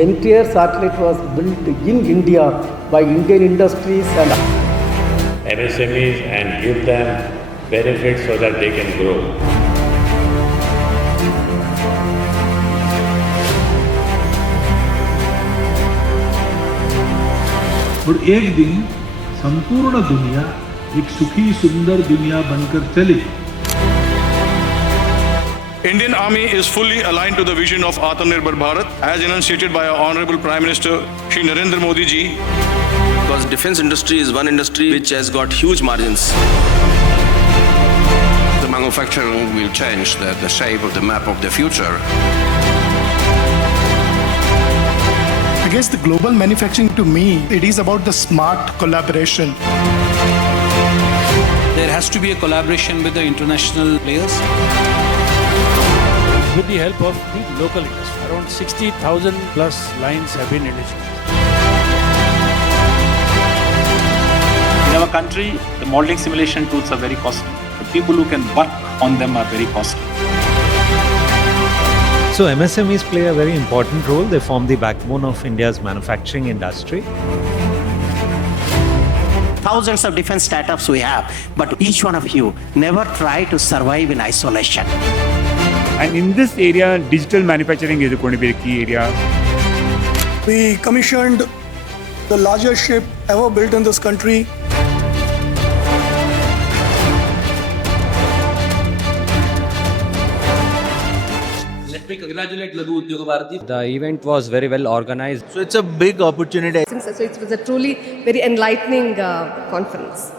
entire satellite was built in India by Indian industries and MSMEs and give them benefits so that they can grow. और एक दिन संपूर्ण दुनिया एक सुखी सुंदर दुनिया बनकर चले. Indian Army is fully aligned to the vision of Atmanirbhar Bharat as enunciated by our Honorable Prime Minister Shri Narendra Modi ji. Because defense industry is one industry which has got huge margins. The manufacturing will change the shape of the map of the future. I guess the global manufacturing, to me, it is about the smart collaboration. There has to be a collaboration with the international players. With the help of the local industry, around 60,000 plus lines have been eligible. In our country, the modeling simulation tools are very costly. The people who can work on them are very costly. So MSMEs play a very important role. They form the backbone of India's manufacturing industry. Thousands of different startups we have, but each one of you never try to survive in isolation. And in this area, digital manufacturing is going to be a key area. We commissioned the largest ship ever built in this country. Let me congratulate Laghu Udyog Bharati. The event was very well organized. So it's a big opportunity. So it was a truly very enlightening conference.